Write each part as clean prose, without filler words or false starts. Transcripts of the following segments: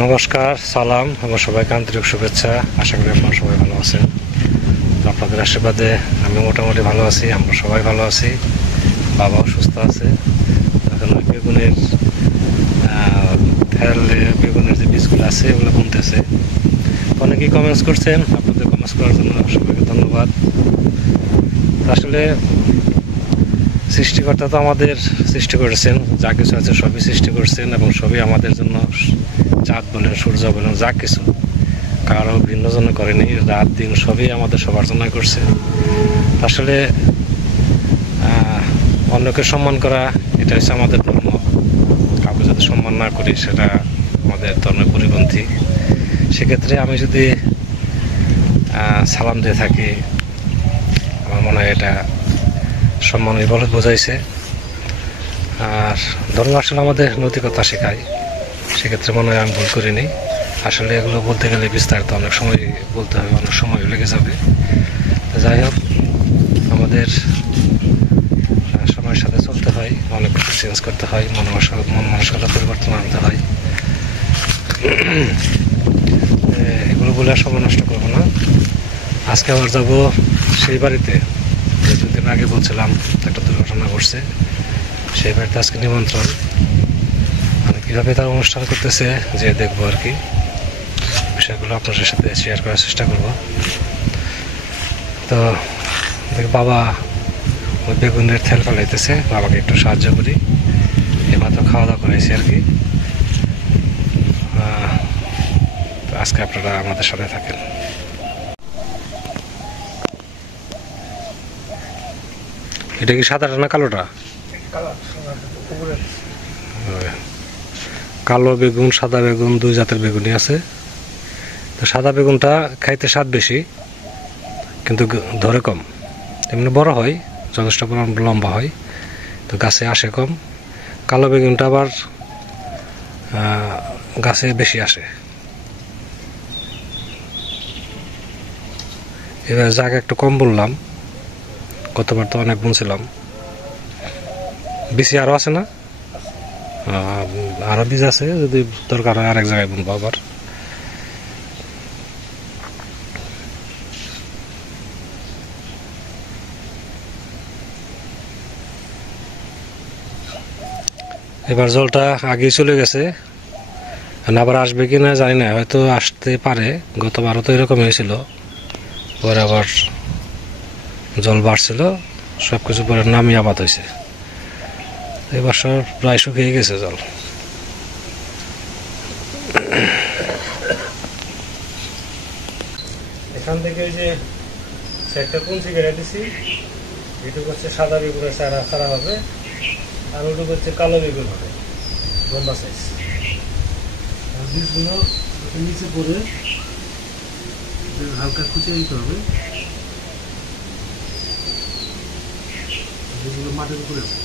নমস্কার, সালাম এবং সবাইকে আন্তরিক শুভেচ্ছা। আশা করি আপনারা সবাই ভালো আছেন। তো আপনাদের আশীর্বাদে আমি মোটামুটি ভালো আছি, আমরা সবাই ভালো আছি, বাবাও সুস্থ আছে। এখন ওই বেগুনের বেগুনের যে বীজগুলো আছে এগুলো কমতেছে। অনেকেই কমেন্টস করছেন, আপনাদের কমেন্টস করার জন্য সবাইকে ধন্যবাদ। আসলে সৃষ্টিকর্তা তো আমাদের সৃষ্টি করেছেন, যা কিছু আছে সবই সৃষ্টি করছেন এবং সবই আমাদের জন্য, চাঁদ বলেন, সূর্য বলেন, যা কিছু কারো ভিন্ন জন্য করেনি, রাত দিন সবই আমাদের সবার জন্য করছে। আসলে অন্যকে সম্মান করা এটা হচ্ছে আমাদের ধর্ম। কাউকে যদি সম্মান না করি সেটা আমাদের ধর্মের পরিপন্থী। সেক্ষেত্রে আমি যদি সালাম দিয়ে থাকি, আমার মনে হয় এটা সম্মানের বলে বোঝাইছে। আর ধর্ম আসলে আমাদের নৈতিকতা শেখায়, সেক্ষেত্রে মনে হয় আমি ভুল করিনি। আসলে এগুলো বলতে গেলে বিস্তারিত অনেক সময় বলতে হবে, অনেক সময় লেগে যাবে। যাই হোক, আমাদের সময়ের সাথে চলতে হয়, অনেক কিছু চেঞ্জ করতে হয়, মন মানসিকতা পরিবর্তন আনতে হয়। এগুলো বলে আর সময় নষ্ট করবো না। আজকে আবার যাবো সেই বাড়িতে, দুদিন আগে বলছিলাম একটা দুর্ঘটনা ঘটছে। সেই বাড়িতে আজকে নিমন্ত্রণ। মানে কীভাবে তার অনুষ্ঠান করতেছে যে দেখবো আর কি, বিষয়গুলো আপনাদের সাথে শেয়ার করার চেষ্টা করব। তো বাবা ওই বেগুনের তেল ফেলাইতেছে, বাবাকে একটু সাহায্য করি। এবার তো খাওয়া দাওয়া করেছি আর কি। তো আজকে আপনারা আমাদের সাথে থাকেন। এটা কি সাদাটা না কালোটা? কালো বেগুন, সাদা বেগুন, দুই জাতের বেগুনই আছে। তো সাদা বেগুনটা খাইতে স্বাদ বেশি, কিন্তু ধরে কম। এমনি বড় হয়, যথেষ্ট লম্বা হয়, তো গাছে আসে কম। কালো বেগুনটা আবার গাছে বেশি আসে। এবার জায়গা একটু কম বললাম, গতবার তো অনেক বুনছিলাম। বিচি আরও আছে না? আরও বীজ আছে, যদি দরকার হয় আরেক জায়গায় বুনবো আবার। এবার জলটা আগেই চলে গেছে, আবার আসবে কি না জানি না, হয়তো আসতে পারে। গতবারও তো এরকম হয়েছিল, পরে আবার জল বাড়ছিল, সব কিছু পরে নামিয়ে আবাদ হয়েছে। এবার সব প্রায় শুকিয়ে গেছে জল। এখান থেকে ওই যে একটা কুঞ্চি কেটে দিছি, এটুকু হচ্ছে সাদা বেগুনের চারা হবে, আর ওটুকু হচ্ছে কালো বেগুন হবে, লম্বা সাইজ। বীজগুলো নিচে পড়ে হালকা খুঁচিয়ে দিতে হবে। বীজগুলো মাটির উপরে আছে।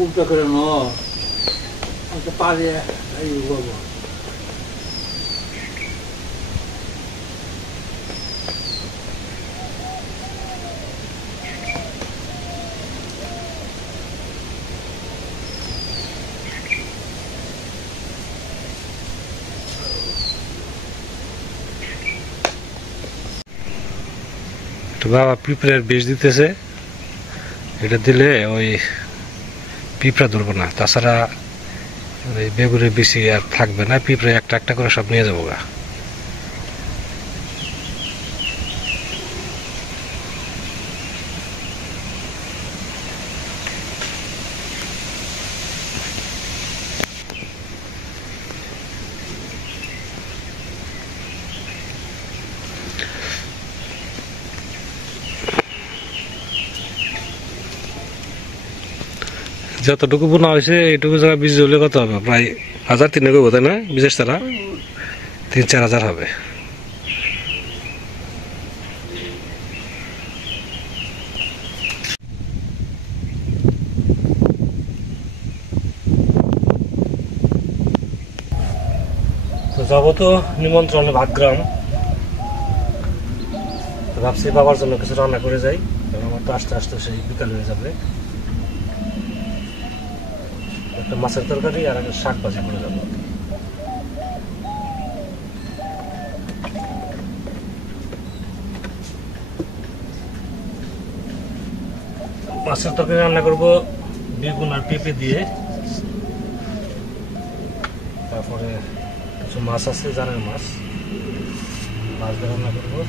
উল্টো করে পারে এই বলবো। বাবা পিঁপড়ের বিষ দিতেছে, এটা দিলে ওই পিঁপড়া ধরবো না, তাছাড়া ওই বেগুনের বেশি আর থাকবে না, পিঁপড়ে একটা একটা করে সব নিয়ে যাবো গা। যতটুকু বোনা হয়েছে এইটুকু জায়গা বীজ হলে কত হবে? প্রায় 1000-3 হবে, তাই না? বীজের চারা 3-4 হাজার হবে। তো যাবো তো নিমন্ত্রণে ভাতগ্রাম। ভাবছি বাবার জন্য কিছু রান্না করে যাই, কারণ আমার তো আস্তে আস্তে সেই বিকাল হয়ে যাবে। একটা মাছের তরকারি আর একটা শাক ভাজি করে যাবো। মাছের তরকারি রান্না করবো বেগুন আর পেঁপে দিয়ে। তারপরে কিছু মাছ আছে, জানের মাছ দিয়ে রান্না করবো।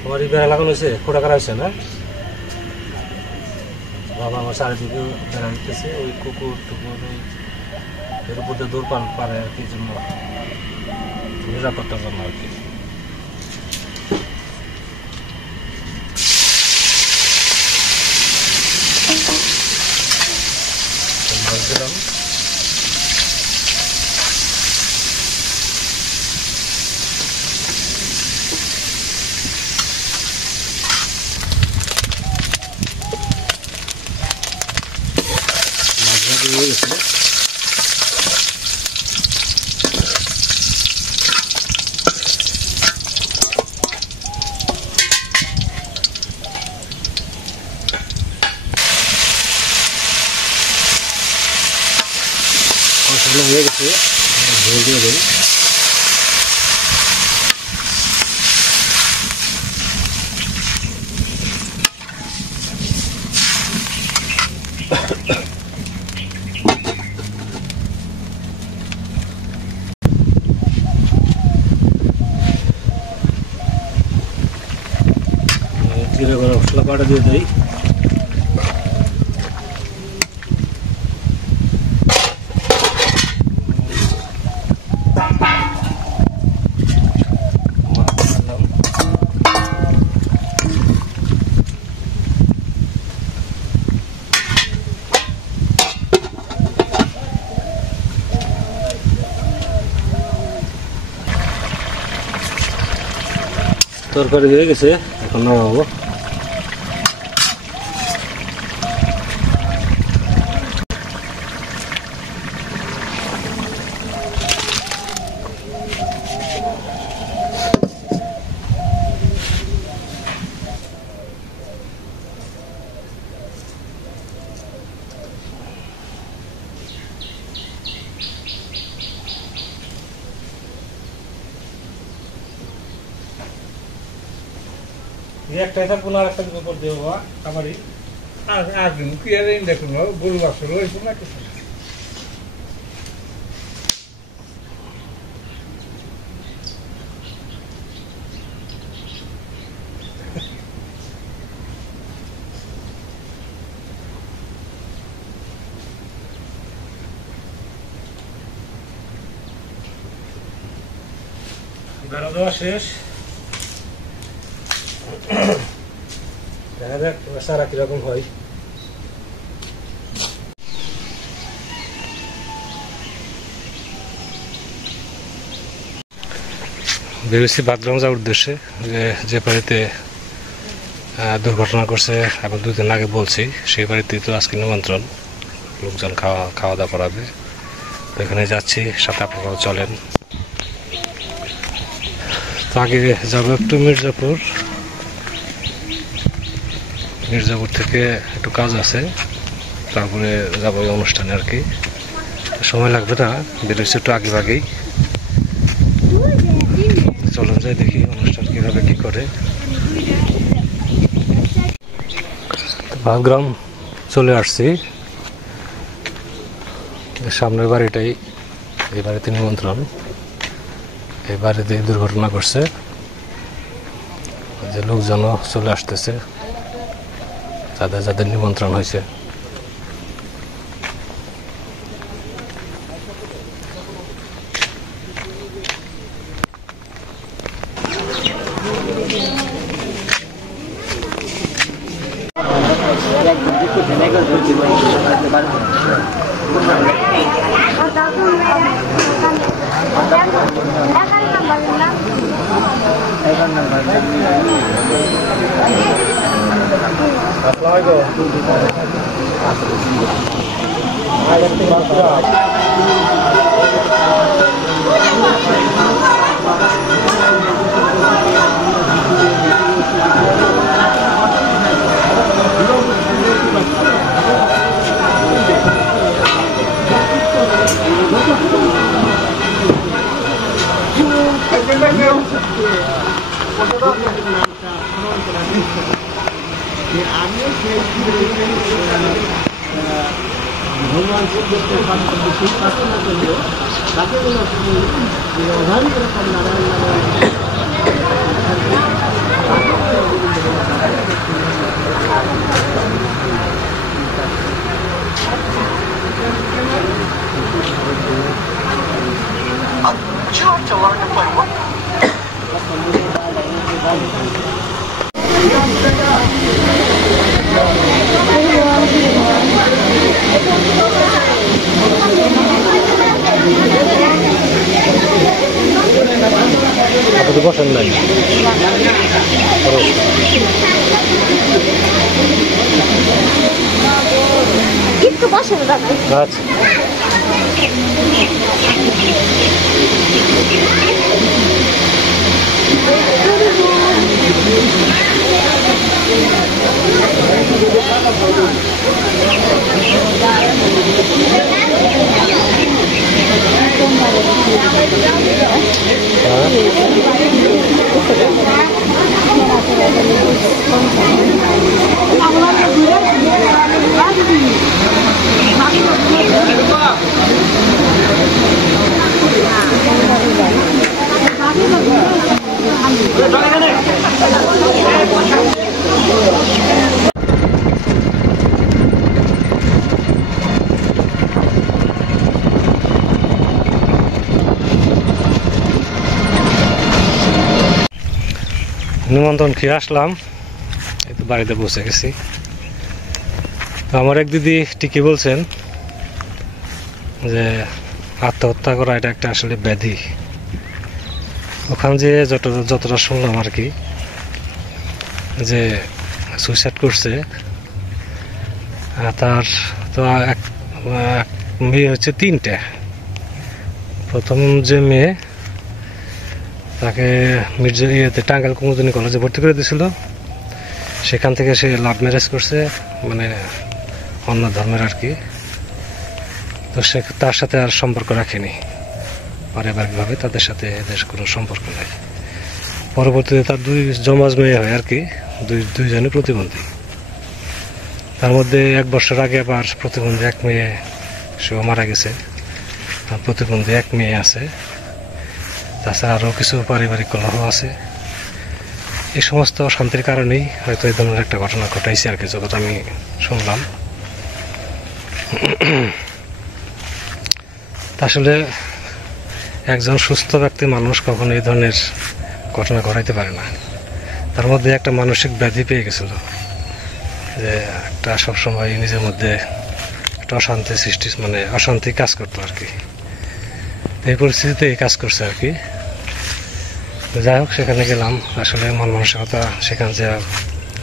তোমার এই বেড়া লাগানো হয়েছে, খোঁড়া করা হয়েছে না? বাবা আমার চারিদিকে বেড়া দিতেছে, ওই কুকুর টুকুর এর উপর দিয়ে দৌড় পারে আর কি, জন্য নিরাপত্তার জন্য আর কি। মাছ দিলাম, হয়ে গেছে। হয়ে গেছে, ঝোল দিয়ে দেয়। জিরা গরম মশলা বাটা দিয়ে দেয়। তরকারি হয়ে গেছে, এখন নামাবো। একটাই থাকবো না, আর একটা উপর দেবো আমারই আর দিন কি আর দেখুন গরু বাসর হয়েছে না কিছু। বেড়া দেওয়া শেষ, দেখা যাক সারা কিরকম হয়। বেরোচ্ছি বাথরুম যাওয়ার উদ্দেশ্যে, যে বাড়িতে দুর্ঘটনা করছে এবং 2 দিন আগে বলছি, সেই বাড়িতে তো আজকে নিমন্ত্রণ, লোকজন খাওয়া দাওয়া করাবে। তো এখানে যাচ্ছি, সাথে আপনারাও চলেন। তো আগে যাবো একটু মির্জাপুর থেকে একটু কাজ আছে, তারপরে যাবো এই অনুষ্ঠানে আর কি। সময় লাগবে না, বেরোচ্ছি একটু আগেই। চলুন যাই, দেখি অনুষ্ঠান কিভাবে কি করে। বাদগ্রাম চলে আসছি, সামনের বাড়িটাই এই বাড়িতে নিমন্ত্রণ। এই বাড়িতে দুর্ঘটনা করছে, যে লোকজনও চলে আসতেছে, যাদের নিমন্ত্রণ হয়েছে। আসসালামু আলাইকুম। ভগবান শ্রীকৃষ্ণের সেই প্রার্থনা করল তাকে অধারী রকম Narayan Narayan Would you like to learn to play what? আপনি বসেন নাই একটু বসেন দাদা। আচ্ছা নিমন্ত্রণ খেয়ে আসলাম, এই তো বাড়িতে বসে গেছি। তো আমার এক দিদি ঠিকই বলছেন যে আত্মহত্যা করা এটা একটা আসলে ব্যাধি। ওখানে যে যতটা শুনলাম আর কি, যে সুইসাইড করছে, তার তো মেয়ে হচ্ছে 3টে। প্রথম যে মেয়ে তাকে টাঙ্গাইল কুমুদিনী কলেজে ভর্তি করে দিয়েছিল, সেখান থেকে সে লাভ ম্যারেজ করছে, মানে অন্য ধর্মের আর কি। তো সে তার সাথে আর সম্পর্ক রাখেনি, পারিবারিকভাবে তাদের সাথে এদের কোনো সম্পর্ক নেই। পরবর্তীতে তার 2 জমজ মেয়ে হয় আর কি, দুইজনই প্রতিবন্ধী। তার মধ্যে 1 বছর আগে আবার প্রতিবন্ধী 1 মেয়ে সেও মারা গেছে, আর প্রতিবন্ধী 1 মেয়ে আছে। তাছাড়া আরও কিছু পারিবারিক কলহ আছে। এই সমস্ত অশান্তির কারণেই হয়তো এই ধরনের একটা ঘটনা ঘটাইছে আর কি, যতটা আমি শুনলাম। আসলে একজন সুস্থ ব্যক্তি মানুষ কখনো এই ধরনের ঘটনা ঘটাইতে পারে না। তার মধ্যে একটা মানসিক ব্যাধি পেয়ে গেছিল, যে একটা সবসময় নিজের মধ্যে একটা অশান্তি সৃষ্টি, মানে অশান্তি কাজ করতো আর কি। এই পরিস্থিতিতে এই কাজ করছে আর কি। যাই হোক, সেখানে গেলাম। আসলে মন মানসিকতা সেখানে যে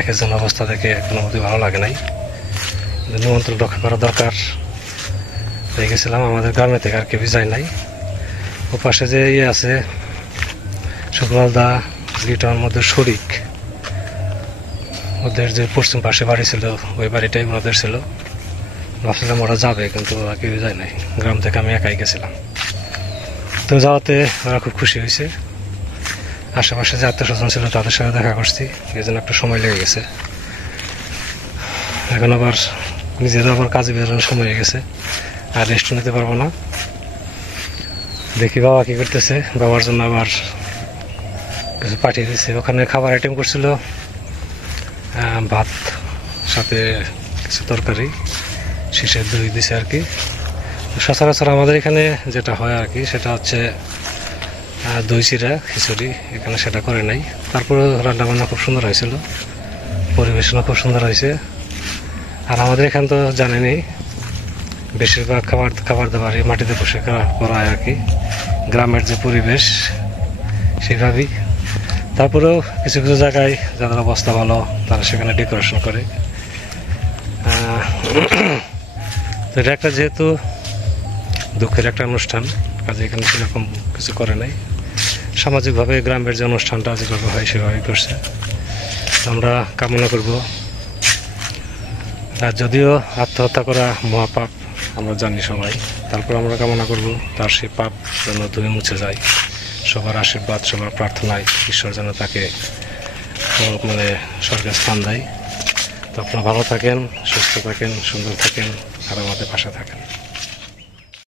এক একজন অবস্থা দেখে কোনো মতে ভালো লাগে নাই। নিমন্ত্রণ রক্ষা করা দরকার হয়ে গেছিলাম। আমাদের গ্রামে থেকে আর কেউ যায় নাই। ও পাশে যে ইয়ে আছে শুক্লালদা, লিটন, মধ্যে শরিক, ওদের যে পশ্চিম পাশে বাড়ি ছিল, ওই বাড়িটাই ওদের ছিল। ভাবছিলাম ওরা যাবে, কিন্তু ওরা কেউ যায় নাই। গ্রাম থেকে আমি একাই গেছিলাম। তো যাওয়াতে ওরা খুব খুশি হয়েছে। আশেপাশে যে আত্মীয় স্বজন ছিল তাদের সাথে দেখা করছি, এই জন্য একটু সময় লেগে গেছে। এখন আবার নিজেরও আবার কাজে বেরোনোর সময় হয়ে গেছে, আর রেস্ট নিতে পারবো না। দেখি বাবা কি করতেছে। বাবার জন্য আবার কিছু পাঠিয়ে দিচ্ছে। ওখানে খাবার আইটেম করছিল, ভাত সাথে কিছু তরকারি, শীষের দই দিছে আর কি। সচরাচর আমাদের এখানে যেটা হয় আর কি, সেটা হচ্ছে দই চিরা খিচুড়ি। এখানে সেটা করে নাই। তারপরে রান্নাবান্না খুব সুন্দর হয়েছিল, পরিবেশনা খুব সুন্দর হয়েছে। আর আমাদের এখানে তো জানেনি, বেশিরভাগ খাবার দাবার মাটিতে বসে করা হয় আর কি। গ্রামের যে পরিবেশ সেভাবেই। তারপরেও কিছু কিছু জায়গায় যাদের অবস্থা ভালো তারা সেখানে ডেকোরেশন করে। তো এটা একটা যেহেতু দুঃখের একটা অনুষ্ঠান, কাজে এখানে সেরকম কিছু করে নাই। সামাজিকভাবে গ্রামের যে অনুষ্ঠানটা যেভাবে হয় সেভাবেই করছে। আমরা কামনা করব, আর যদিও আত্মহত্যা করা মহাপাপ আমরা জানি সবাই, তারপর আমরা কামনা করব তার সেই পাপ যেন ধুয়ে মুছে যায়, সবার আশীর্বাদ, সবার প্রার্থনায় ঈশ্বর যেন তাকে মানে স্বর্গের স্থান দেয়। তো আপনারা ভালো থাকেন, সুস্থ থাকেন, সুন্দর থাকেন, আর আমাদের পাশে থাকেন।